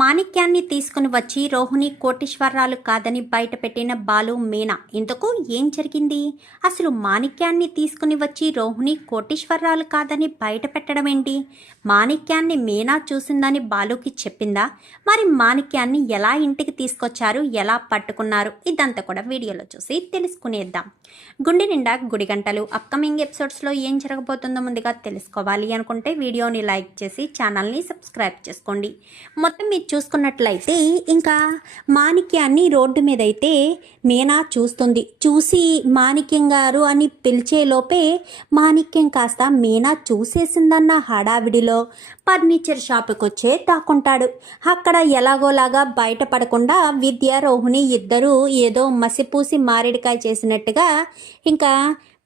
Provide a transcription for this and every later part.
మాణిక్యాన్ని తీసుకుని వచ్చి రోహిణి కోటీశ్వరరాలు కాదని బయటపెట్టిన బాలు మీనా. ఇంతకు ఏం జరిగింది? అసలు మాణిక్యాన్ని తీసుకుని వచ్చి రోహిణి కోటీశ్వరరాలు కాదని బయట పెట్టడం ఏంటి మాణిక్యాన్ని మీనా చూసిందని బాలుకి చెప్పిందా? మరి మాణిక్యాన్ని ఎలా ఇంటికి తీసుకొచ్చారు? ఎలా పట్టుకున్నారు? ఇదంతా కూడా వీడియోలో చూసి తెలుసుకునేద్దాం. గుండె నిండా గుడి గంటలు. అప్కమింగ్ ఎపిసోడ్స్లో ఏం జరగబోతుందో ముందుగా తెలుసుకోవాలి అనుకుంటే వీడియోని లైక్ చేసి ఛానల్ని సబ్స్క్రైబ్ చేసుకోండి. మొత్తం మీ చూసుకున్నట్లయితే ఇంకా మాణిక్యాన్ని రోడ్డు మీద అయితే మీనా చూస్తుంది. చూసి మాణిక్యం గారు అని పిలిచే లోపే మాణిక్యం కాస్త మీనా చూసేసిందన్న హడావిడిలో ఫర్నిచర్ షాప్కి వచ్చే దాక్కుంటాడు. అక్కడ ఎలాగోలాగా బయటపడకుండా విద్య రోహిణి ఇద్దరూ ఏదో మసిపూసి మారేడికాయ చేసినట్టుగా ఇంకా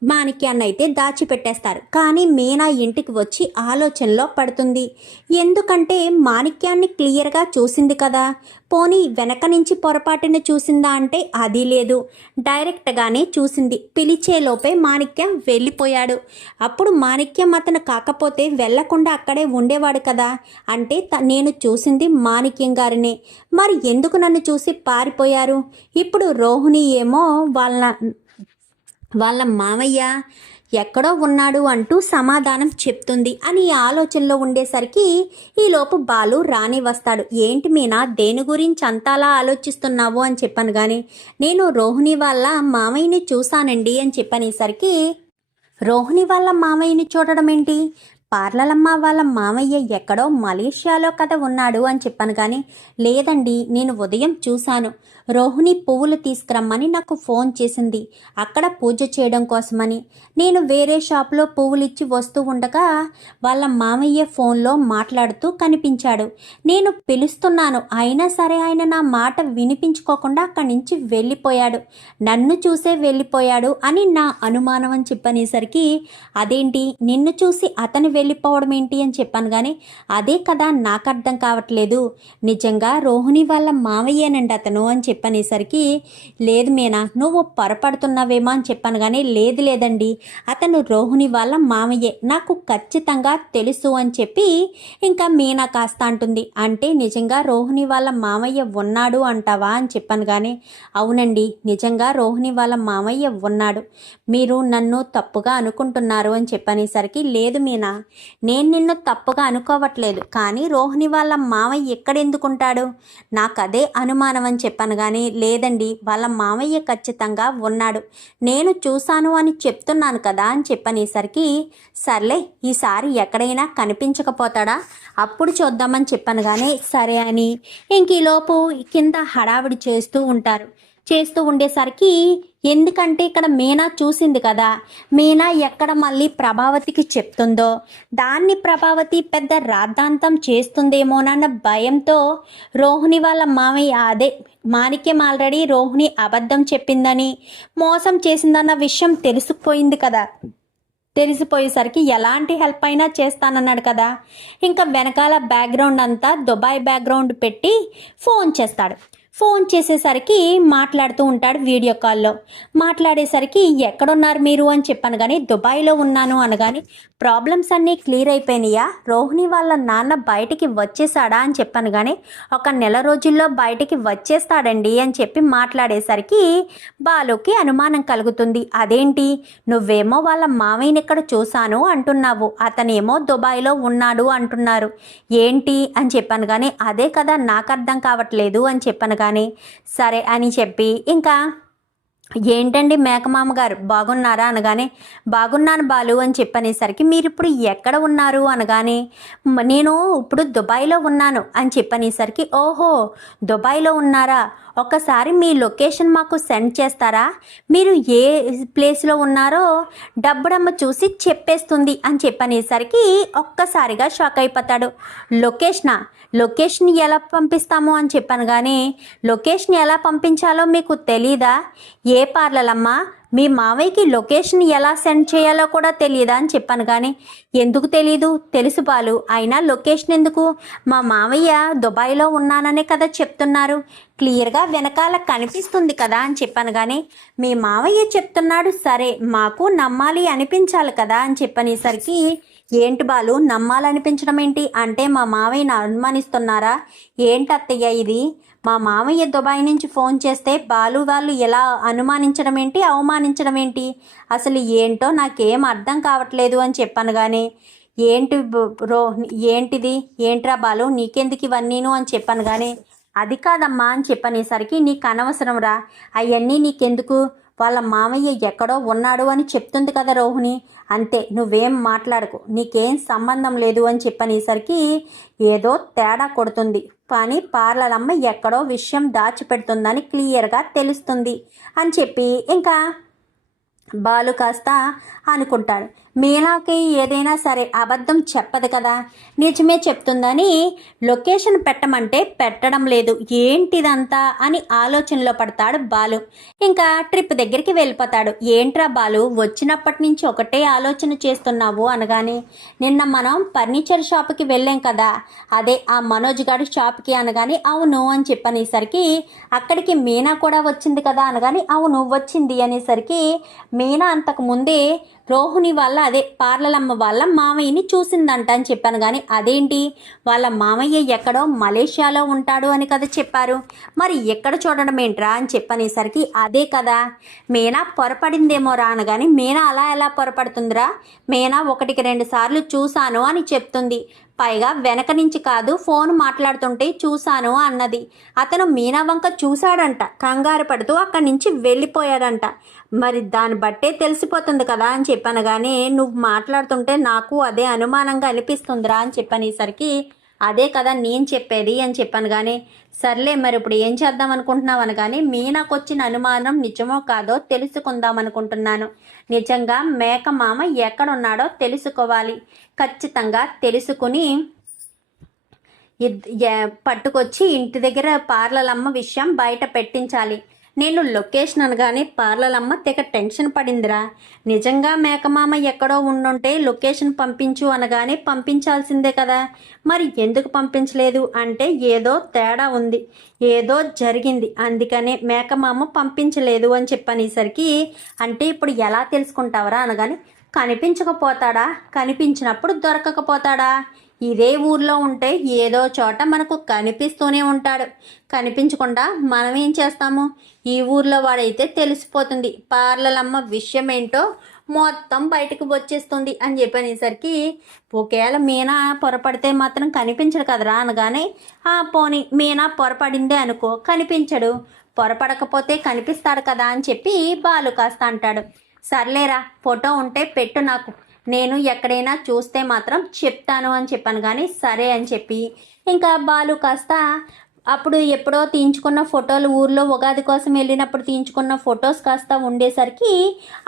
మాణిక్యాన్ని అయితే దాచిపెట్టేస్తారు. కానీ మీనా ఇంటికి వచ్చి ఆలోచనలో పడుతుంది. ఎందుకంటే మాణిక్యాన్ని క్లియర్గా చూసింది కదా. పోనీ వెనక నుంచి పొరపాటున చూసిందా అంటే అది లేదు. డైరెక్ట్గానే చూసింది. పిలిచేలోపే మాణిక్యం వెళ్ళిపోయాడు. అప్పుడు మాణిక్యం అతను కాకపోతే వెళ్ళకుండా అక్కడే ఉండేవాడు కదా అంటే త- నేను చూసింది మాణిక్యం గారినే. మరి ఎందుకు నన్ను చూసి పారిపోయారు? ఇప్పుడు రోహిణి ఏమో వాళ్ళ వాళ్ళ మామయ్య ఎక్కడో ఉన్నాడు అంటూ సమాధానం చెప్తుంది అని ఆలోచనలో ఉండేసరికి ఈలోపు బాలు రాని వస్తాడు. ఏంటి మీనా దేని గురించి అంతలా ఆలోచిస్తున్నావు అని చెప్పాను కానీ నేను రోహిణి వాళ్ళ మామయ్యని చూశానండి అని చెప్పనేసరికి రోహిణి వాళ్ళ మామయ్యని చూడడం ఏంటి? పార్లలమ్మ వాళ్ళ మామయ్య ఎక్కడో మలేషియాలో కథ ఉన్నాడు అని చెప్పాను కానీ లేదండి నేను ఉదయం చూశాను. రోహిణి పువ్వులు తీసుకురమ్మని నాకు ఫోన్ చేసింది. అక్కడ పూజ చేయడం కోసమని. నేను వేరే షాప్లో పువ్వులు ఇచ్చి వస్తూ ఉండగా వాళ్ళ మామయ్య ఫోన్లో మాట్లాడుతూ కనిపించాడు. నేను పిలుస్తున్నాను. అయినా సరే ఆయన నా మాట వినిపించుకోకుండా అక్కడి నుంచి వెళ్ళిపోయాడు. నన్ను చూసే వెళ్ళిపోయాడు అని నా అనుమానం అని చెప్పనేసరికి అదేంటి? నిన్ను చూసి అతను వెళ్ళిపోవడం ఏంటి? అని చెప్పాను కానీ అదే కదా నాకు అర్థం కావట్లేదు. నిజంగా రోహిణి వాళ్ళ మామయ్యేనండి అతను అని చెప్పనేసరికి లేదు మీనా నువ్వు పొరపడుతున్నావేమో అని చెప్పాను కానీ లేదు లేదండి. అతను రోహిణి వాళ్ళ మామయ్యే. నాకు ఖచ్చితంగా తెలుసు అని చెప్పి ఇంకా మీనా కాస్త అంటుంది. అంటే నిజంగా రోహిణి వాళ్ళ మామయ్య ఉన్నాడు అంటావా అని చెప్పాను కానీ అవునండి నిజంగా రోహిణి వాళ్ళ మామయ్య ఉన్నాడు. మీరు నన్ను తప్పుగా అనుకుంటున్నారు అని చెప్పనేసరికి లేదు మీనా నేను నిన్ను తప్పుగా అనుకోవట్లేదు. కానీ రోహిణి వాళ్ళ మామయ్య ఎక్కడెందుకుంటాడు? నాకు అదే అనుమానం అని చెప్పాను కానీ లేదండి వాళ్ళ మామయ్య ఖచ్చితంగా ఉన్నాడు. నేను చూశాను అని చెప్తున్నాను కదా అని చెప్పనేసరికి సర్లే ఈసారి ఎక్కడైనా కనిపించకపోతాడా? అప్పుడు చూద్దామని చెప్పాను కానీ సరే అని. ఇంక ఈలోపు కింద హడావిడి చేస్తూ ఉంటారు. చేస్తూ ఉండేసరికి ఎందుకంటే ఇక్కడ మీనా చూసింది కదా. మీనా ఎక్కడ మళ్ళీ ప్రభావతికి చెప్తుందో దాన్ని ప్రభావతి పెద్ద రాద్ధాంతం చేస్తుందేమోనన్న భయంతో రోహిణి వాళ్ళ మామయ్య అదే మాణిక్యం ఆల్రెడీ రోహిణి అబద్ధం చెప్పిందని మోసం చేసిందన్న విషయం తెలిసిపోయింది కదా. తెలిసిపోయేసరికి ఎలాంటి హెల్ప్ అయినా చేస్తానన్నాడు కదా. ఇంకా వెనకాల బ్యాక్గ్రౌండ్ అంతా దుబాయ్ బ్యాక్గ్రౌండ్ పెట్టి ఫోన్ చేస్తాడు. ఫోన్ చేసేసరికి మాట్లాడుతూ ఉంటాడు వీడియో కాల్లో. మాట్లాడేసరికి ఎక్కడున్నారు మీరు? అని చెప్పాను కానీ దుబాయ్లో ఉన్నాను అనగాని ప్రాబ్లమ్స్ అన్నీ క్లియర్ అయిపోయినాయా రోహిణి వాళ్ళ నాన్న బయటికి వచ్చేసాడా? అని చెప్పాను కానీ ఒక నెల రోజుల్లో బయటికి వచ్చేస్తాడండి అని చెప్పి మాట్లాడేసరికి బాలుకి అనుమానం కలుగుతుంది. అదేంటి? నువ్వేమో వాళ్ళ మామయ్యని ఇక్కడ చూశాను అంటున్నావు. అతనేమో దుబాయ్లో ఉన్నాడు అంటున్నారు. ఏంటి? అని చెప్పాను కానీ అదే కదా నాకు అర్థం కావట్లేదు అని చెప్పాను కానీ సరే అని చెప్పి ఇంకా ఏంటండి మేకమామ గారు బాగున్నారా? అనగానే బాగున్నాను బాలు అని చెప్పనేసరికి మీరు ఇప్పుడు ఎక్కడ ఉన్నారు? అనగానే నేను ఇప్పుడు దుబాయ్లో ఉన్నాను అని చెప్పనేసరికి ఓహో దుబాయ్లో ఉన్నారా? ఒకసారి మీ లొకేషన్ మాకు సెండ్ చేస్తారా? మీరు ఏ ప్లేస్లో ఉన్నారో డబ్బుడమ్మ చూసి చెప్పేస్తుంది అని చెప్పనేసరికి ఒక్కసారిగా షాక్ అయిపోతాడు. లొకేషనా? లొకేషన్ ఎలా పంపిస్తాము అని చెప్పాను కానీ లొకేషన్ ఎలా పంపించాలో మీకు తెలీదా? ఏ పార్లలమ్మా? మీ మావయ్యకి లొకేషన్ ఎలా సెండ్ చేయాలో కూడా తెలియదా అని చెప్పాను కానీ ఎందుకు తెలీదు? తెలుసు బాలు. అయినా లొకేషన్ ఎందుకు? మా మావయ్య దుబాయ్లో ఉన్నాననే కదా చెప్తున్నారు. క్లియర్గా వెనకాల కనిపిస్తుంది కదా అని చెప్పాను కానీ మీ మావయ్య చెప్తున్నాడు సరే మాకు నమ్మాలి అనిపించాలి కదా అని చెప్పనేసరికి ఏంటి బాలు నమ్మాలనిపించడం ఏంటి? అంటే మా మావయ్యను అనుమానిస్తున్నారా? ఏంటి అత్తయ్య ఇది? మా మామయ్య దుబాయ్ నుంచి ఫోన్ చేస్తే బాలు వాళ్ళు ఎలా అనుమానించడం ఏంటి అవమానించడం ఏంటి? అసలు ఏంటో నాకేం అర్థం కావట్లేదు అని చెప్పాను కానీ ఏంటి రో ఏంటిది? ఏంట్రా బాలు నీకెందుకు ఇవన్నీను అని చెప్పాను కానీ అది కాదమ్మా అని చెప్పనేసరికి నీకు అనవసరం రా అవన్నీ నీకెందుకు? వాళ్ళ మామయ్య ఎక్కడో ఉన్నాడు అని చెప్తుంది కదా రోహిణి. అంతే నువ్వేం మాట్లాడకు నీకేం సంబంధం లేదు అని చెప్పనేసరికి ఏదో తేడా కొడుతుంది. కానీ పార్లలమ్మ ఎక్కడో విషయం దాచిపెడుతుందని క్లియర్గా తెలుస్తుంది అని చెప్పి ఇంకా బాలు కాస్త అనుకుంటాడు. మీనాకి ఏదైనా సరే అబద్ధం చెప్పదు కదా. నిజమే చెప్తుందని లొకేషన్ పెట్టమంటే పెట్టడం లేదు. ఏంటిదంతా అని ఆలోచనలో పడతాడు బాలు. ఇంకా ట్రిప్ దగ్గరికి వెళ్ళిపోతాడు. ఏంట్రా బాలు వచ్చినప్పటి నుంచి ఒకటే ఆలోచన చేస్తున్నావు అనగానే నిన్న మనం ఫర్నిచర్ షాప్కి వెళ్ళాం కదా. అదే ఆ మనోజ్ గారి షాప్కి అనగానే అవును అని చెప్పనేసరికి అక్కడికి మీనా కూడా వచ్చింది కదా అనగానే అవును వచ్చింది అనేసరికి మీనా అంతకు ముందే రోహిణి వల్ల అదే పార్లలమ్మ వాళ్ళ మామయ్యని చూసిందంట అని చెప్పాను. కానీ అదేంటి? వాళ్ళ మామయ్య ఎక్కడో మలేషియాలో ఉంటాడు అని కదా చెప్పారు. మరి ఎక్కడ చూడడం ఏంట్రా అని చెప్పనేసరికి అదే కదా. మీనా పొరపడిందేమో రాను కానీ మీనా అలా ఎలా పొరపడుతుందిరా? మీనా ఒకటికి రెండు సార్లు చూశాను అని చెప్తుంది. పైగా వెనక నుంచి కాదు ఫోన్ మాట్లాడుతుంటే చూశాను అన్నది. అతను మీనా వంక చూశాడంట. కంగారు పడుతూ అక్కడి నుంచి వెళ్ళిపోయాడంట. మరి దాన్ని బట్టే తెలిసిపోతుంది కదా అని చెప్పాను. కానీ నువ్వు మాట్లాడుతుంటే నాకు అదే అనుమానంగా అనిపిస్తుందిరా అని చెప్పనేసరికి అదే కదా నేను చెప్పేది అని చెప్పాను. కానీ సర్లే మరి ఇప్పుడు ఏం చేద్దాం అనుకుంటున్నావు అనగానే మీనాకు వచ్చిన అనుమానం నిజమో కాదో తెలుసుకుందాం అనుకుంటున్నాను. నిజంగా మేక మామ ఎక్కడున్నాడో తెలుసుకోవాలి. ఖచ్చితంగా తెలుసుకుని పట్టుకొచ్చి ఇంటి దగ్గర పార్లలమ్మ విషయం బయట పెట్టించాలి. నేను లొకేషన్ అనగానే పార్లలమ్మ తెగ టెన్షన్ పడిందిరా. నిజంగా మేకమామ ఎక్కడో ఉండుంటే లొకేషన్ పంపించు అనగానే పంపించాల్సిందే కదా. మరి ఎందుకు పంపించలేదు? అంటే ఏదో తేడా ఉంది. ఏదో జరిగింది. అందుకనే మేకమామ పంపించలేదు అని చెప్పనేసరికి అంటే ఇప్పుడు ఎలా తెలుసుకుంటావరా అనగానే కనిపించకపోతాడా? కనిపించినప్పుడు దొరకకపోతాడా? ఇదే ఊర్లో ఉంటే ఏదో చోట మనకు కనిపిస్తూనే ఉంటాడు. కనిపించకుండా మనం ఏం చేస్తాము? ఈ ఊర్లో వాడైతే తెలిసిపోతుంది. పార్లలమ్మ విషయం ఏంటో మొత్తం బయటకు వచ్చేస్తుంది అని చెప్పనేసరికి ఒకవేళ మీనా పొరపడితే మాత్రం కనిపించడు కదరా అనగానే ఆ పోనీ మీనా పొరపడిందే అనుకో కనిపించడు. పొరపడకపోతే కనిపిస్తాడు కదా అని చెప్పి బాలు కాస్త అంటాడు. సర్లేరా ఫోటో ఉంటే పెట్టు నాకు. నేను ఎక్కడైనా చూస్తే మాత్రం చెప్తాను అని చెప్పాను కానీ సరే అని చెప్పి ఇంకా బాలు కాస్త అప్పుడు ఎప్పుడో తీయించుకున్న ఫోటోలు ఊర్లో ఉగాది కోసం వెళ్ళినప్పుడు తీయించుకున్న ఫొటోస్ కాస్త ఉండేసరికి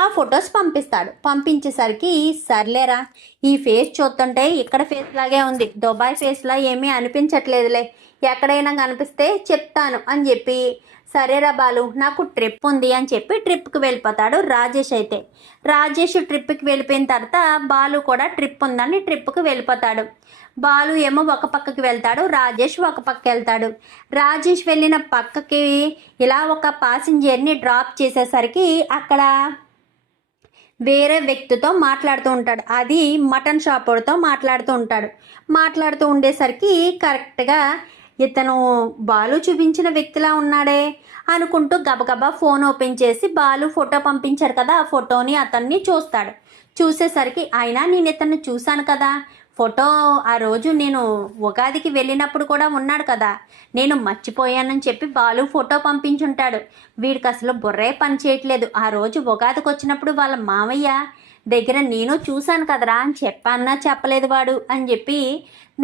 ఆ ఫొటోస్ పంపిస్తాడు. పంపించేసరికి సర్లేరా ఈ ఫేస్ చూస్తుంటే ఇక్కడ ఫేస్ లాగే ఉంది. దుబాయ్ ఫేస్లా ఏమీ అనిపించట్లేదులే. ఎక్కడైనా కనిపిస్తే చెప్తాను అని చెప్పి సరేరా బాలు నాకు ట్రిప్ ఉంది అని చెప్పి ట్రిప్కి వెళ్ళిపోతాడు రాజేష్ అయితే. రాజేష్ ట్రిప్కి వెళ్ళిపోయిన తర్వాత బాలు కూడా ట్రిప్ ఉందని ట్రిప్కి వెళ్ళిపోతాడు. బాలు ఏమో ఒక పక్కకి వెళ్తాడు రాజేష్ ఒక పక్క వెళ్తాడు. రాజేష్ వెళ్ళిన పక్కకి ఇలా ఒక పాసింజర్ని డ్రాప్ చేసేసరికి అక్కడ వేరే వ్యక్తితో మాట్లాడుతూ ఉంటాడు. అది మటన్ షాపుడితో మాట్లాడుతూ ఉంటాడు. మాట్లాడుతూ ఉండేసరికి కరెక్ట్గా ఇతను బాలు చూపించిన వ్యక్తిలా ఉన్నాడే అనుకుంటూ గబగబా ఫోన్ ఓపెన్ చేసి బాలు ఫోటో పంపించారు కదా ఆ ఫోటోని అతన్ని చూస్తాడు. చూసేసరికి అయినా నేను ఇతన్ని చూశాను కదా. ఫోటో ఆ రోజు నేను ఉగాదికి వెళ్ళినప్పుడు కూడా ఉన్నాడు కదా. నేను మర్చిపోయానని చెప్పి బాలు ఫోటో పంపించుంటాడు. వీడికి అసలు బుర్రే పని చేయట్లేదు. ఆ రోజు ఉగాదికి వచ్చినప్పుడు వాళ్ళ మామయ్య దగ్గర నేను చూశాను కదరా అని చెప్పన్నా చెప్పలేదు వాడు అని చెప్పి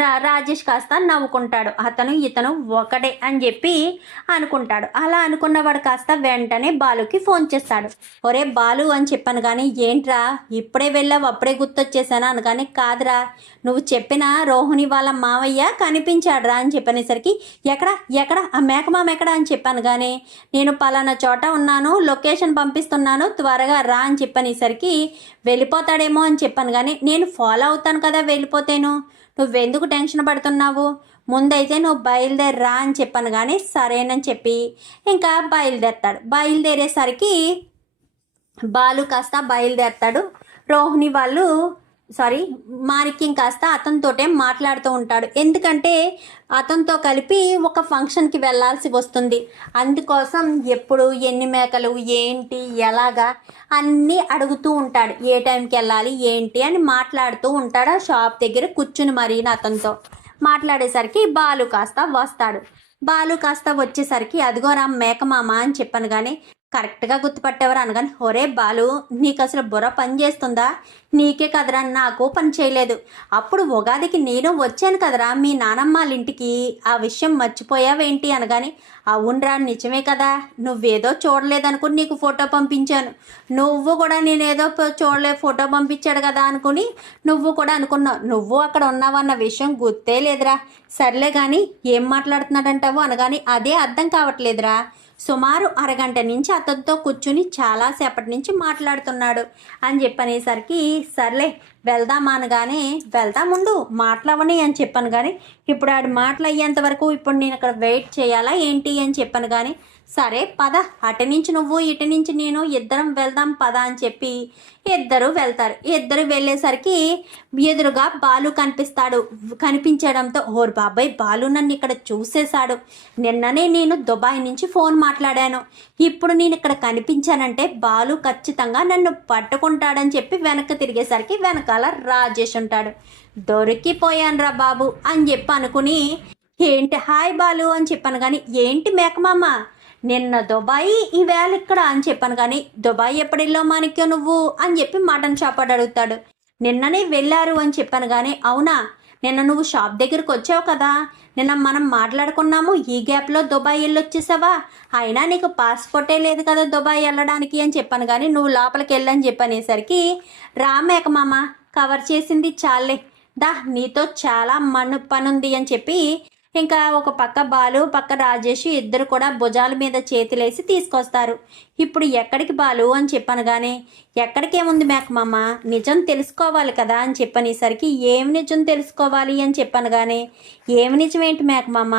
రాజేష్ కాస్త నవ్వుకుంటాడు. అతను ఇతను ఒకడే అని చెప్పి అనుకుంటాడు. అలా అనుకున్నవాడు కాస్త వెంటనే బాలుకి ఫోన్ చేస్తాడు. ఒరే బాలు అని చెప్పాను కానీ ఏంట్రా? ఇప్పుడే వెళ్ళావు అప్పుడే గుర్తొచ్చేసాను అనగానే కాదురా. నువ్వు చెప్పిన రోహిణి వాళ్ళ మావయ్య కనిపించాడురా అని చెప్పనేసరికి ఎక్కడ? ఎక్కడ? ఆ మేకమామ ఎక్కడ అని చెప్పాను కానీ నేను పలానా చోట ఉన్నాను లొకేషన్ పంపిస్తున్నాను త్వరగా రా అని చెప్పనేసరికి వెళ్ళిపోతాడేమో అని చెప్పాను కానీ నేను ఫాలో అవుతాను కదా వెళ్ళిపోతేను. నువ్వెందుకు టెన్షన్ పడుతున్నావు? ముందైతే నువ్వు బయలుదేర్రా అని చెప్పాను కానీ సరేనని చెప్పి ఇంకా బయలుదేరతాడు. బయలుదేరేసరికి బాలు కాస్త బయలుదేరతాడు. రోహిణి వాళ్ళు సారీ మాణిక్యం కాస్త అతనితోటే మాట్లాడుతూ ఉంటాడు. ఎందుకంటే అతనితో కలిపి ఒక ఫంక్షన్కి వెళ్ళాల్సి వస్తుంది. అందుకోసం ఎప్పుడు ఎన్ని మేకలు ఏంటి ఎలాగా అన్నీ అడుగుతూ ఉంటాడు. ఏ టైంకి వెళ్ళాలి ఏంటి అని మాట్లాడుతూ ఉంటాడు ఆ షాప్ దగ్గర కూర్చుని మరీ అతనితో. మాట్లాడేసరికి బాలు కాస్త వస్తాడు. బాలు కాస్త వచ్చేసరికి అదిగోరా మేకమామ అని చెప్పాను కానీ కరెక్ట్గా గుర్తుపట్టేవారు అనగానే ఒరే బాలు నీకు అసలు బుర్ర పని చేస్తుందా? నీకే కదరా నాకు పని చేయలేదు. అప్పుడు ఉగాదికి నేను వచ్చాను కదరా మీ నానమ్మ వాళ్ళ ఇంటికి ఆ విషయం మర్చిపోయావేంటి? అనగాని అవునరా నిజమే కదా. నువ్వేదో చూడలేదనుకుని నీకు ఫోటో పంపించాను. నువ్వు కూడా నేనేదో ప- చూడలే ఫోటో పంపించాడు కదా అనుకుని నువ్వు కూడా అనుకున్నావు. నువ్వు అక్కడ ఉన్నావన్న విషయం గుర్తే లేదురా. సర్లే కానీ ఏం మాట్లాడుతున్నాడంటావు? అనగాని అదే అర్థం కావట్లేదురా. సుమారు అరగంట నుంచి అతనితో కూర్చుని చాలాసేపటి నుంచి మాట్లాడుతున్నాడు. అని చెప్పనేసరికి సర్లే వెళ్దామా అనగానే వెళ్దాముండు మాట్లావని అని చెప్పాను కానీ ఇప్పుడు ఆడి మాటలు అయ్యేంత వరకు ఇప్పుడు నేను ఇక్కడ వెయిట్ చేయాలా ఏంటి అని చెప్పాను కానీ సరే పద అటు నుంచి నువ్వు ఇటు నుంచి నేను ఇద్దరం వెళ్దాం పద అని చెప్పి ఇద్దరు వెళ్తారు. ఇద్దరు వెళ్ళేసరికి ఎదురుగా బాలు కనిపిస్తాడు. కనిపించడంతో ఓర్ బాబాయ్ బాలు నన్ను ఇక్కడ చూసేశాడు. నిన్ననే నేను దుబాయ్ నుంచి ఫోన్ మాట్లాడాను. ఇప్పుడు నేను ఇక్కడ కనిపించానంటే బాలు ఖచ్చితంగా నన్ను పట్టుకుంటాడని చెప్పి వెనక్కి తిరిగేసరికి వెనక వెనకాల రాజేష్ ఉంటాడు. దొరికిపోయానురా బాబు అని చెప్పి అనుకుని ఏంటి హాయ్ బాలు అని చెప్పాను కానీ ఏంటి మేకమామ? నిన్న దుబాయ్ ఈవేళ ఇక్కడ అని చెప్పాను కానీ దుబాయ్ ఎప్పుడు వెళ్ళావు మాణిక్యం నువ్వు? అని చెప్పి మటన్ షాప్ అడుగుతాడు. నిన్ననే వెళ్ళారు అని చెప్పాను కానీ అవునా? నిన్న నువ్వు షాప్ దగ్గరికి వచ్చావు కదా? నిన్న మనం మాట్లాడుకున్నాము ఈ గ్యాప్లో దుబాయ్ వెళ్ళొచ్చేసావా? అయినా నీకు పాస్పోర్టే లేదు కదా దుబాయ్ వెళ్ళడానికి అని చెప్పాను కానీ నువ్వు లోపలికి వెళ్ళని చెప్పనేసరికి రామేకమామ కవర్ చేసింది చాలే. దా నీతో చాలా మన్ను పనుంది అని చెప్పి ఇంకా ఒక పక్క బాలు పక్క రాజేష్ ఇద్దరు కూడా భుజాల మీద చేతులేసి తీసుకొస్తారు. ఇప్పుడు ఎక్కడికి బాలు అని చెప్పాను కానీ ఎక్కడికేముంది మేకమామ నిజం తెలుసుకోవాలి కదా? అని చెప్పనేసరికి ఏమి నిజం తెలుసుకోవాలి? అని చెప్పాను కానీ ఏమి నిజం ఏంటి మేకమామ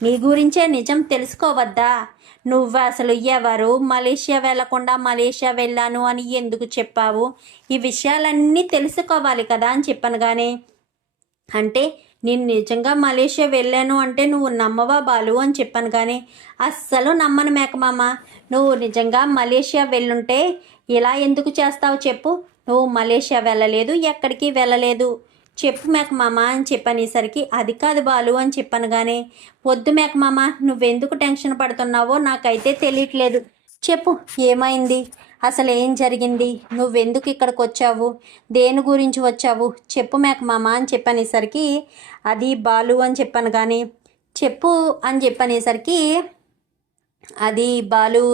నీ గురించే నిజం తెలుసుకోవద్దా? నువ్వు అసలు ఎవరు? మలేషియా వెళ్ళకుండా మలేషియా వెళ్ళాను అని ఎందుకు చెప్పావు? ఈ విషయాలన్నీ తెలుసుకోవాలి కదా అని చెప్పాను కానీ అంటే నేను నిజంగా మలేషియా వెళ్ళాను అంటే నువ్వు నమ్మవా బాలు అని చెప్పాను కానీ అస్సలు నమ్మను మేకమామ. నువ్వు నిజంగా మలేషియా వెళ్ళుంటే ఇలా ఎందుకు చేస్తావు చెప్పు. నువ్వు మలేషియా వెళ్ళలేదు ఎక్కడికి వెళ్ళలేదు. చెప్పు మేకమామ అని చెప్పనేసరికి అది కాదు బాలు అని చెప్పాను కానీ వద్దు మేకమామ నువ్వెందుకు టెన్షన్ పడుతున్నావో నాకైతే తెలియట్లేదు. చెప్పు ఏమైంది? అసలు ఏం జరిగింది? నువ్వెందుకు ఇక్కడికి వచ్చావు దేని గురించి వచ్చావు? చెప్పు మేకమామ అని చెప్పనేసరికి అది బాలు అని చెప్పాను కానీ చెప్పు అని చెప్పనేసరికి అది బాలు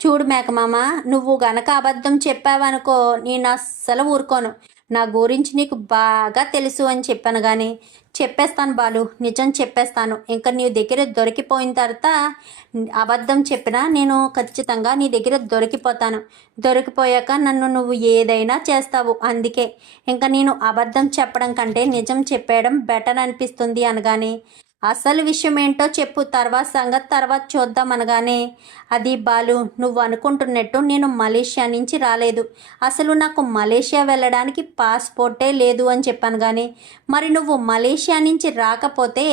చూడు మేకమామ నువ్వు గనక అబద్ధం చెప్పావనుకో నేను అస్సలు ఊరుకోను. నా గురించి నీకు బాగా తెలుసు అని చెప్పాను కానీ చెప్పేస్తాను బాలు నిజం చెప్పేస్తాను. ఇంకా నీ దగ్గర దొరికిపోయిన తర్వాత అబద్ధం చెప్పినా నేను ఖచ్చితంగా నీ దగ్గర దొరికిపోతాను. దొరికిపోయాక నన్ను నువ్వు ఏదైనా చేస్తావు అందుకే. ఇంకా నేను అబద్ధం చెప్పడం కంటే నిజం చెప్పేయడం బెటర్ అనిపిస్తుంది అనగానే అసలు విషయం ఏంటో చెప్పు తర్వాత సంగతి తర్వాత చూద్దాం అనగానే అది బాలు నువ్వు అనుకుంటున్నట్టు నేను మలేషియా నుంచి రాలేదు. అసలు నాకు మలేషియా వెళ్ళడానికి పాస్పోర్టే లేదు అని చెప్పాను కానీ మరి నువ్వు మలేషియా నుంచి రాకపోతే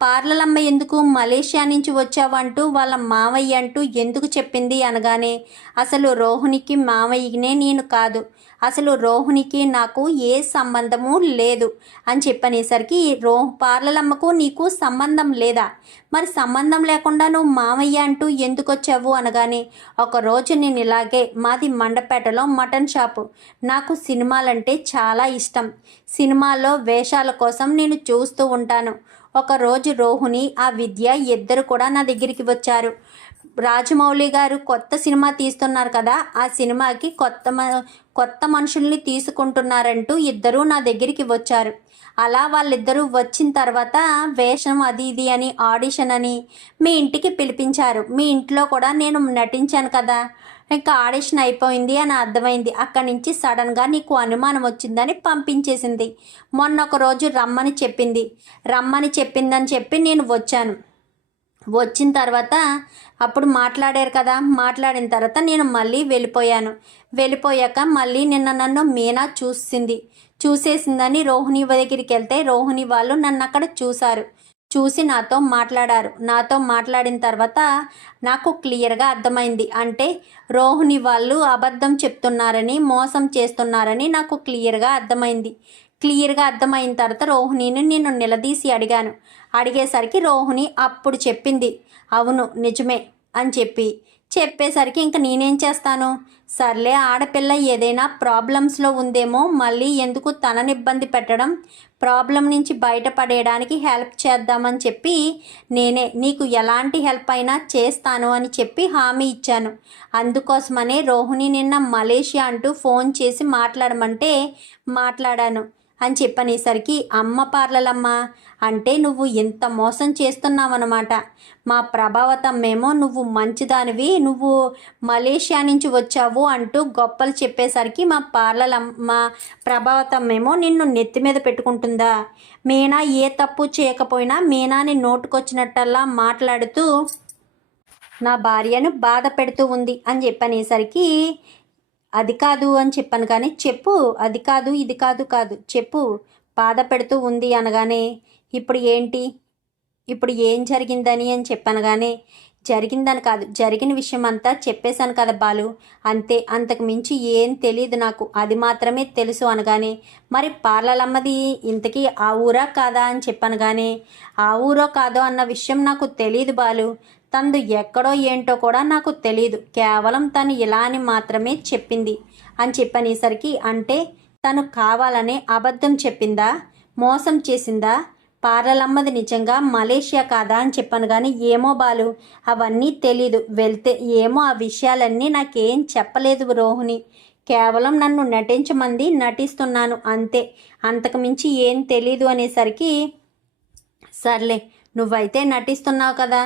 పార్లలమ్మ ఎందుకు మలేషియా నుంచి వచ్చావంటూ వాళ్ళ మావయ్య అంటూ ఎందుకు చెప్పింది అనగానే అసలు రోహిణికి మావయ్యనే నేను కాదు. అసలు రోహిణికి నాకు ఏ సంబంధము లేదు అని చెప్పనేసరికి రో పార్లలమ్మకు నీకు సంబంధం లేదా? మరి సంబంధం లేకుండా నువ్వు మామయ్య అంటూ ఎందుకు వచ్చావు అనగానే ఒకరోజు నేను ఇలాగే మాది మండపేటలో మటన్ షాపు. నాకు సినిమాలంటే చాలా ఇష్టం. సినిమాల్లో వేషాల కోసం నేను చూస్తూ ఉంటాను. ఒకరోజు రోహుని ఆ విద్య ఇద్దరు కూడా నా దగ్గరికి వచ్చారు. రాజమౌళి గారు కొత్త సినిమా తీస్తున్నారు కదా ఆ సినిమాకి కొత్త మ- కొత్త మనుషుల్ని తీసుకుంటున్నారంటూ ఇద్దరూ నా దగ్గరికి వచ్చారు. అలా వాళ్ళిద్దరూ వచ్చిన తర్వాత వేషం అది ఇది అని ఆడిషన్ అని మీ ఇంటికి పిలిపించారు. మీ ఇంట్లో కూడా నేను నటించాను కదా ఇంకా ఆడిషన్ అయిపోయింది అని అర్థమైంది. అక్కడి నుంచి సడన్గా నీకు అనుమానం వచ్చిందని పంపించేసింది. మొన్న ఒక రోజు రమ్మని చెప్పింది. రమ్మని చెప్పిందని చెప్పి నేను వచ్చాను. వచ్చిన తర్వాత అప్పుడు మాట్లాడారు కదా మాట్లాడిన తర్వాత నేను మళ్ళీ వెళ్ళిపోయాను. వెళ్ళిపోయాక మళ్ళీ నిన్న నన్ను మీనా చూసింది. చూసేసిందని రోహిణి దగ్గరికి వెళ్తే రోహిణి వాళ్ళు నన్ను అక్కడ చూశారు. చూసి నాతో మాట్లాడారు. నాతో మాట్లాడిన తర్వాత నాకు క్లియర్గా అర్థమైంది. అంటే రోహిణి వాళ్ళు అబద్ధం చెప్తున్నారని మోసం చేస్తున్నారని నాకు క్లియర్గా అర్థమైంది. క్లియర్గా అర్థమైన తర్వాత రోహిణిని నేను నిలదీసి అడిగాను. అడిగేసరికి రోహిణి అప్పుడు చెప్పింది అవును నిజమే అని చెప్పి. చెప్పేసరికి ఇంక నేనేం చేస్తాను? సర్లే ఆడపిల్ల ఏదైనా ప్రాబ్లమ్స్లో ఉందేమో మళ్ళీ ఎందుకు తనని ఇబ్బంది పెట్టడం? ప్రాబ్లం నుంచి బయటపడేయడానికి హెల్ప్ చేద్దామని చెప్పి నేనే నీకు ఎలాంటి హెల్ప్ అయినా చేస్తాను అని చెప్పి హామీ ఇచ్చాను. అందుకోసమనే రోహిణి నిన్న మలేషియా అంటూ ఫోన్ చేసి మాట్లాడమంటే మాట్లాడాను. అని చెప్పనేసరికి అమ్మ పార్లలమ్మ అంటే నువ్వు ఇంత మోసం చేస్తున్నావన్నమాట మా ప్రభావతమ్మేమో నువ్వు మంచిదానివి నువ్వు మలేషియా నుంచి వచ్చావు అంటూ గొప్పలు చెప్పేసరికి మా పార్లలమ్మ ప్రభావతమ్మేమో నిన్ను నెత్తి మీద పెట్టుకుంటుందా? మీనా ఏ తప్పు చేయకపోయినా మీనాని నోటుకొచ్చినట్టల్లా మాట్లాడుతూ నా భార్యను బాధ పెడుతూ ఉంది అని చెప్పనేసరికి అది కాదు అని చెప్పాను కానీ చెప్పు అది కాదు ఇది కాదు కాదు. చెప్పు బాధ పెడుతూ ఉంది అనగానే ఇప్పుడు ఏంటి? ఇప్పుడు ఏం జరిగిందని అని చెప్పనగానే జరిగిందని కాదు. జరిగిన విషయం అంతా చెప్పేశాను కదా బాలు. అంతే అంతకు మించి ఏం తెలియదు నాకు. అది మాత్రమే తెలుసు అనగానే మరి పార్లలమ్మది ఇంతకీ ఆ ఊరా కాదా అని చెప్పాను కానీ ఆ ఊరో కాదో అన్న విషయం నాకు తెలియదు బాలు. తనదు ఎక్కడో ఏంటో కూడా నాకు తెలియదు కేవలం తను ఇలా అని మాత్రమే చెప్పింది. అని చెప్పనేసరికి అంటే తను కావాలనే అబద్ధం చెప్పిందా? మోసం చేసిందా? పారలమ్మది నిజంగా మలేషియా కాదా అని చెప్పాను కానీ ఏమో బాలు అవన్నీ తెలీదు. వెళ్తే ఏమో ఆ విషయాలన్నీ నాకేం చెప్పలేదు రోహిణి. కేవలం నన్ను నటించమంది నటిస్తున్నాను అంతే. అంతకుమించి ఏం తెలీదు అనేసరికి సర్లే నువ్వైతే నటిస్తున్నావు కదా.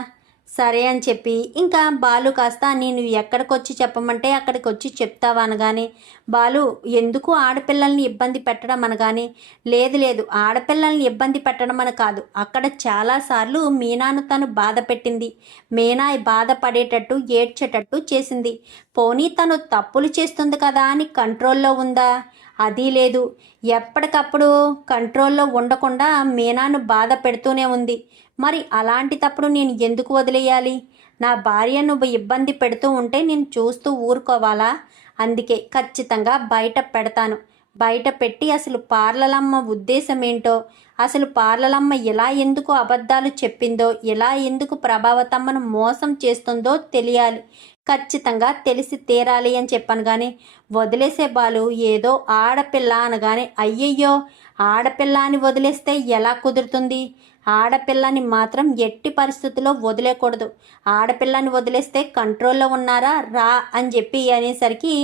సరే అని చెప్పి ఇంకా బాలు కాస్త నేను ఎక్కడికి వచ్చి చెప్పమంటే అక్కడికి వచ్చి చెప్తావా? అనగానే బాలు ఎందుకు ఆడపిల్లల్ని ఇబ్బంది పెట్టడం? అనగానే లేదు లేదు ఆడపిల్లల్ని ఇబ్బంది పెట్టడం అని కాదు. అక్కడ చాలాసార్లు మీనాను తను బాధ పెట్టింది. మీనా బాధపడేటట్టు ఏడ్చేటట్టు చేసింది. పోనీ తను తప్పులు చేస్తుంది కదా అని కంట్రోల్లో ఉందా? అది లేదు. ఎప్పటికప్పుడు కంట్రోల్లో ఉండకుండా మీనాను బాధ పెడుతూనే ఉంది. మరి అలాంటి తప్పుడు నేను ఎందుకు వదిలేయాలి? నా భార్య నువ్వు ఇబ్బంది పెడుతూ ఉంటే నేను చూస్తూ ఊరుకోవాలా? అందుకే ఖచ్చితంగా బయట పెడతాను. బయట పెట్టి అసలు పార్లలమ్మ ఉద్దేశం ఏంటో అసలు పార్లలమ్మ ఎలా ఎందుకు అబద్ధాలు చెప్పిందో? ఎలా ఎందుకు ప్రభావతమ్మను మోసం చేస్తుందో తెలియాలి. ఖచ్చితంగా తెలిసి తీరాలి అని చెప్పాను కానీ వదిలేసే బాలు ఏదో ఆడపిల్ల అనగానే అయ్యయ్యో! ఆడపిల్లని వదిలేస్తే ఎలా కుదురుతుంది? ఆడపిల్లని మాత్రం ఎట్టి పరిస్థితుల్లో వదిలేకూడదు. ఆడపిల్లని వదిలేస్తే కంట్రోల్లో ఉన్నారా? రా అని చెప్పి అనేసరికి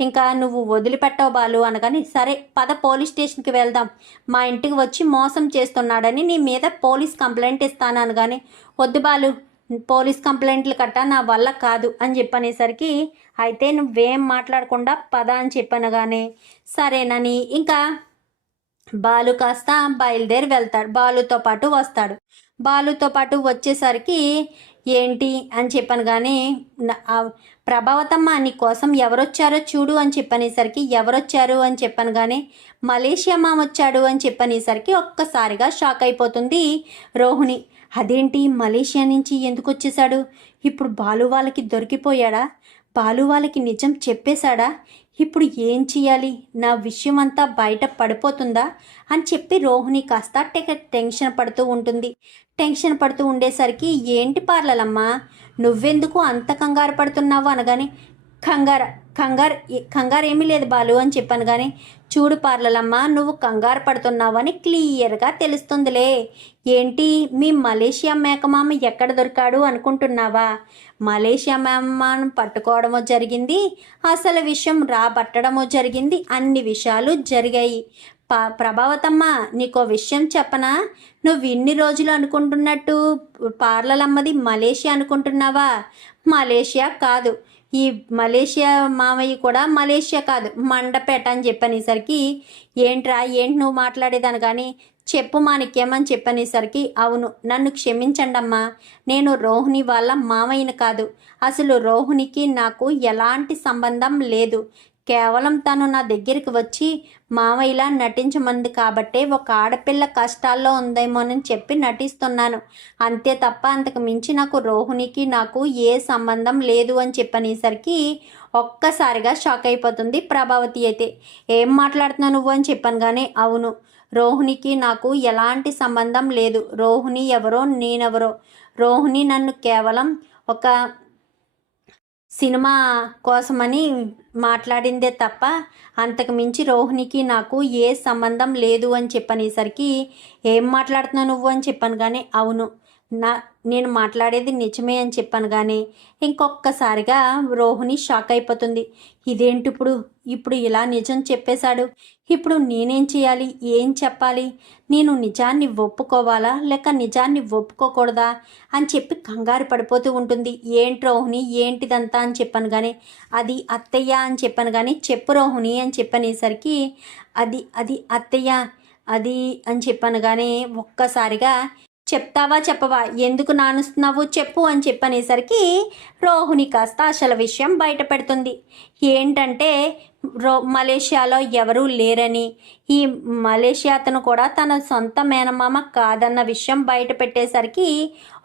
ఇంకా నువ్వు వదిలిపెట్టవు బాలు అనగాని సరే పద పోలీస్ స్టేషన్కి వెళ్దాం. మా ఇంటికి వచ్చి మోసం చేస్తున్నాడని నీ మీద పోలీస్ కంప్లైంట్ ఇస్తాను అనగాని వద్దు బాలు పోలీస్ కంప్లైంట్లు కట్ట నా వల్ల కాదు అని చెప్పనేసరికి అయితే నువ్వేం మాట్లాడకుండా పద అని చెప్పనగానే సరేనని ఇంకా బాలు కాస్త బయలుదేరి వెళ్తాడు. బాలుతో పాటు వస్తాడు. బాలుతో పాటు వచ్చేసరికి ఏంటి అని చెప్పాను కానీ ప్రభావతమ్మ నీ కోసం ఎవరొచ్చారో చూడు అని చెప్పనేసరికి ఎవరొచ్చారు అని చెప్పాను కానీ మలేషియా మామ వచ్చాడు అని చెప్పనేసరికి ఒక్కసారిగా షాక్ అయిపోతుంది రోహిణి. అదేంటి మలేషియా నుంచి ఎందుకు వచ్చేసాడు ఇప్పుడు బాలు వాళ్ళకి దొరికిపోయాడా? బాలు వాళ్ళకి నిజం చెప్పేశాడా? ఇప్పుడు ఏం చేయాలి నా విషయం అంతా బయట పడిపోతుందా? అని చెప్పి రోహిణి కాస్త టెక టెన్షన్ పడుతూ ఉంటుంది. టెన్షన్ పడుతూ ఉండేసరికి ఏంటి పార్లలమ్మా? నువ్వెందుకు అంత కంగారు పడుతున్నావు అనగానే కంగారు కంగారు కంగారు ఏమీ లేదు బాలు అని చెప్పాను కానీ చూడు పార్లలమ్మ నువ్వు కంగారు పడుతున్నావని క్లియర్గా తెలుస్తుందిలే. ఏంటి? మీ మలేషియా మేకమామ ఎక్కడ దొరికాడు అనుకుంటున్నావా? మలేషియా మేకమాను పట్టుకోవడమో జరిగింది అసలు విషయం రాబట్టడమో జరిగింది అన్ని విషయాలు జరిగాయి. ప ప్రభావతమ్మ నీకో విషయం చెప్పనా? నువ్వు ఇన్ని రోజులు అనుకుంటున్నట్టు పార్లలమ్మది మలేషియా అనుకుంటున్నావా? మలేషియా కాదు. ఈ మలేషియా మామయ్య కూడా మలేషియా కాదు మండపేట అని చెప్పనేసరికి ఏంట్రా ఏంటి నువ్వు మాట్లాడేదాను కానీ చెప్పు మాణిక్యమని చెప్పనేసరికి అవును నన్ను క్షమించండమ్మా. నేను రోహిణి వాళ్ళ మామయ్యను కాదు. అసలు రోహిణికి నాకు ఎలాంటి సంబంధం లేదు. కేవలం తను నా దగ్గరికి వచ్చి మామ ఇలా నటించమంది కాబట్టే ఒక ఆడపిల్ల కష్టాల్లో ఉందేమోనని చెప్పి నటిస్తున్నాను. అంతే తప్ప అంతకు మించి నాకు రోహిణికి నాకు ఏ సంబంధం లేదు అని చెప్పనేసరికి ఒక్కసారిగా షాక్ అయిపోతుంది ప్రభావతి అయితే. ఏం మాట్లాడుతున్నావు నువ్వు అని చెప్పాను కానీ అవును రోహిణికి నాకు ఎలాంటి సంబంధం లేదు. రోహిణి ఎవరో నేనెవరో. రోహిణి నన్ను కేవలం ఒక సినిమా కోసమని మాట్లాడిందే తప్ప అంతకు మించి రోహిణికి నాకు ఏ సంబంధం లేదు అని చెప్పనేసరికి ఏం మాట్లాడుతున్నావు నువ్వు? అని చెప్పాను కానీ అవును నా నేను మాట్లాడేది నిజమే అని చెప్పాను కానీ ఇంకొక్కసారిగా రోహిణి షాక్ అయిపోతుంది. ఇదేంటి ఇప్పుడు? ఇప్పుడు ఇలా నిజం చెప్పేశాడు. ఇప్పుడు నేనేం చేయాలి? ఏం చెప్పాలి? నేను నిజాన్ని ఒప్పుకోవాలా? లేక నిజాన్ని ఒప్పుకోకూడదా? అని చెప్పి కంగారు పడిపోతూ ఉంటుంది. ఏంటి రోహిణి? ఏంటిదంతా అని చెప్పాను కానీ అది అత్తయ్య అని చెప్పాను కానీ చెప్పు రోహిణి అని చెప్పనేసరికి అది అది అత్తయ్య అది అని చెప్పాను కానీ ఒక్కసారిగా చెప్తావా చెప్పవా? ఎందుకు నానుస్తున్నావు? చెప్పు అని చెప్పనేసరికి రోహుని కాస్త అసలు విషయం బయట పెడుతుంది ఏంటంటే రో మలేషియాలో ఎవరూ లేరని. ఈ మలేషియా అతను కూడా తన సొంత మేనమామ కాదన్న విషయం బయట పెట్టేసరికి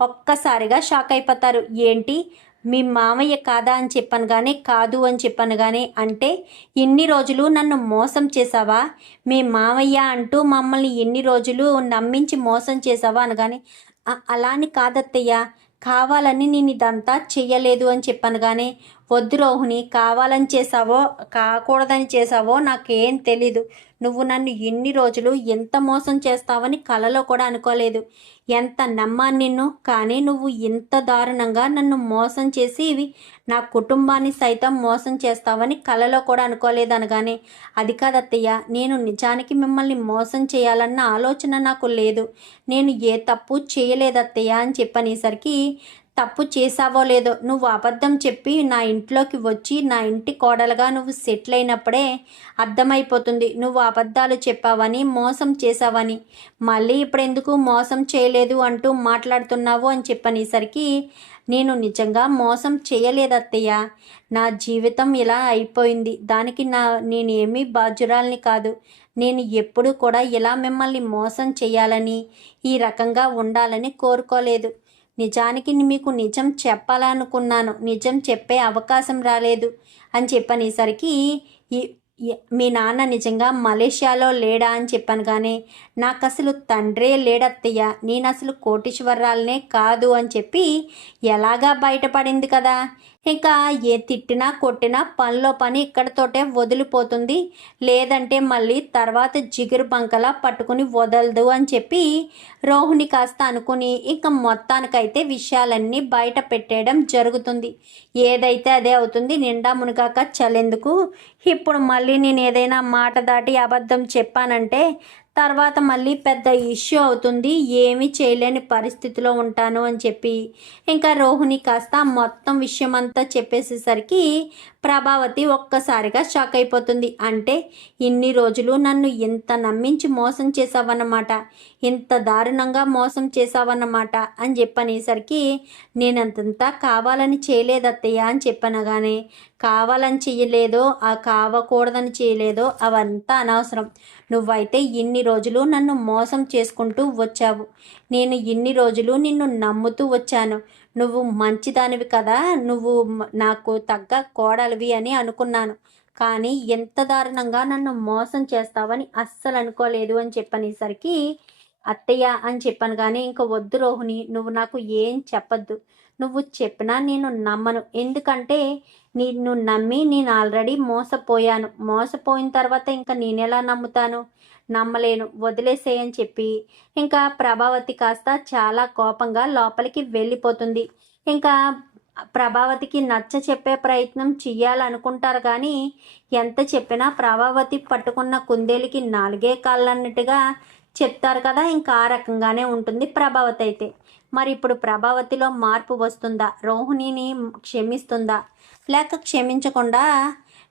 ఒక్కసారిగా షాక్ అయిపోతారు. ఏంటి? మీ మామయ్య కాదా అని చెప్పాను కానీ కాదు అని చెప్పాను కానీ అంటే ఇన్ని రోజులు నన్ను మోసం చేసావా మీ మామయ్య అంటూ మమ్మల్ని ఎన్ని రోజులు నమ్మించి మోసం చేసావా అనగానే అలా అని కాదత్తయ్య. కావాలని నేను ఇదంతా చెయ్యలేదు అని చెప్పాను కానీ వద్దు రోహిణి కావాలని చేసావో కాకూడదని చేసావో నాకేం తెలీదు. నువ్వు నన్ను ఎన్ని రోజులు ఎంత మోసం చేస్తావని కలలో కూడా అనుకోలేదు. ఎంత నమ్మాను నిన్ను కానీ నువ్వు ఇంత దారుణంగా నన్ను మోసం చేసి ఇవి నా కుటుంబాన్ని సైతం మోసం చేస్తావని కలలో కూడా అనుకోలేదు అనగానే అది కాదత్తయ్య నేను నిజానికి మిమ్మల్ని మోసం చేయాలన్న ఆలోచన నాకు లేదు. నేను ఏ తప్పు చేయలేదత్తయ్య అని చెప్పనేసరికి తప్పు చేసావో లేదో నువ్వు అబద్ధం చెప్పి నా ఇంట్లోకి వచ్చి నా ఇంటి కోడలుగా నువ్వు సెటిల్ అయినప్పుడే అర్థమైపోతుంది. నువ్వు అబద్ధాలు చెప్పావని మోసం చేసావని మళ్ళీ ఇప్పుడు ఎందుకు మోసం చేయలేదు అంటూ మాట్లాడుతున్నావు అని చెప్పనేసరికి నేను నిజంగా మోసం చేయలేదు అత్తయ్య. నా జీవితం ఇలా అయిపోయింది. దానికి నా నేనేమీ బాధ్యురాల్ని కాదు. నేను ఎప్పుడు కూడా ఇలా మిమ్మల్ని మోసం చేయాలని ఈ రకంగా ఉండాలని కోరుకోలేదు. నిజానికి మీకు నిజం చెప్పాలనుకున్నాను. నిజం చెప్పే అవకాశం రాలేదు. అని చెప్పనేసరికి మీ నాన్న నిజంగా మలేషియాలో లేడా? అని చెప్పాను. కానీ నాకు అసలు తండ్రే లేడత్తయ్య. నేను అసలు కోటీశ్వరాలనే కాదు అని చెప్పి ఎలాగా బయటపడింది కదా? ఇంకా ఏ తిట్టినా కొట్టినా పనిలో పని ఇక్కడతోటే వదిలిపోతుంది. లేదంటే మళ్ళీ తర్వాత జిగురు బంకలా పట్టుకుని వదలదు అని చెప్పి రోహిణి కాస్త అనుకుని ఇంకా మొత్తానికైతే విషయాలన్నీ బయట పెట్టేయడం జరుగుతుంది. ఏదైతే అదే అవుతుంది నిండా మునగాక చల్లెందుకు ఇప్పుడు మళ్ళీ నేను ఏదైనా మాట దాటి అబద్ధం చెప్పానంటే తర్వాత మళ్ళీ పెద్ద ఇష్యూ అవుతుంది ఏమీ చేయలేని పరిస్థితిలో ఉంటాను అని చెప్పి. ఇంకా రోహిణి కాస్త మొత్తం విషయం అంతా చెప్పేసేసరికి ప్రభావతి ఒక్కసారిగా షాక్ అయిపోతుంది. అంటే ఇన్ని రోజులు నన్ను ఇంత నమ్మించి మోసం చేసావన్నమాట ఇంత దారుణంగా మోసం చేసావన్నమాట అని చెప్పనేసరికి నేనంతంతా కావాలని చేయలేదత్తయ్య అని చెప్పనగానే కావాలని చేయలేదో ఆ కావకూడదని చేయలేదో అవంతా అనవసరం. నువ్వైతే ఇన్ని రోజులు నన్ను మోసం చేసుకుంటూ వచ్చావు. నేను ఇన్ని రోజులు నిన్ను నమ్ముతూ వచ్చాను. నువ్వు మంచిదానివి కదా నువ్వు నాకు తగ్గ కోడలివి అని అనుకున్నాను. కానీ ఎంత దారుణంగా నన్ను మోసం చేస్తావని అస్సలు అనుకోలేదు అని చెప్పనేసరికి అత్తయ్య అని చెప్పాను. కానీ ఇంకా వద్దు రోహిణి నువ్వు నాకు ఏం చెప్పద్దు. నువ్వు చెప్పినా నేను నమ్మను. ఎందుకంటే నిన్ను నమ్మి నేను ఆల్రెడీ మోసపోయాను. మోసపోయిన తర్వాత ఇంకా నేను ఎలా నమ్ముతాను? నమ్మలేను వదిలేసేయని చెప్పి. ఇంకా ప్రభావతి కాస్త చాలా కోపంగా లోపలికి వెళ్ళిపోతుంది. ఇంకా ప్రభావతికి నచ్చ చెప్పే ప్రయత్నం చెయ్యాలనుకుంటారు కానీ ఎంత చెప్పినా ప్రభావతి పట్టుకున్న కుందేలికి నాలుగే కాళ్ళన్నట్టుగా చెప్తారు కదా ఇంకా ఆ రకంగానే ఉంటుంది ప్రభావతి అయితే. మరి ఇప్పుడు ప్రభావతిలో మార్పు వస్తుందా? రోహిణిని క్షమిస్తుందా? లేక క్షమించకుండా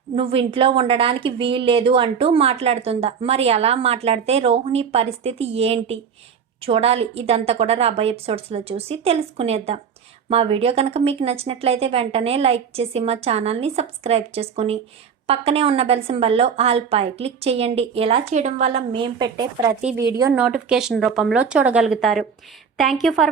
నువ్వు ఇంట్లో ఉండడానికి వీల్లేదు అంటూ మాట్లాడుతుందా? మరి అలా మాట్లాడితే రోహిణి పరిస్థితి ఏంటి? చూడాలి. ఇదంతా కూడా రాబోయే ఎపిసోడ్స్లో చూసి తెలుసుకునేద్దాం. మా వీడియో కనుక మీకు నచ్చినట్లయితే వెంటనే లైక్ చేసి మా ఛానల్ని సబ్స్క్రైబ్ చేసుకుని పక్కనే ఉన్న బెల్ సింబల్లో ఆల్ పై క్లిక్ చేయండి. ఇలా చేయడం వల్ల మేము పెట్టే ప్రతి వీడియో నోటిఫికేషన్ రూపంలో చూడగలుగుతారు. Thank you for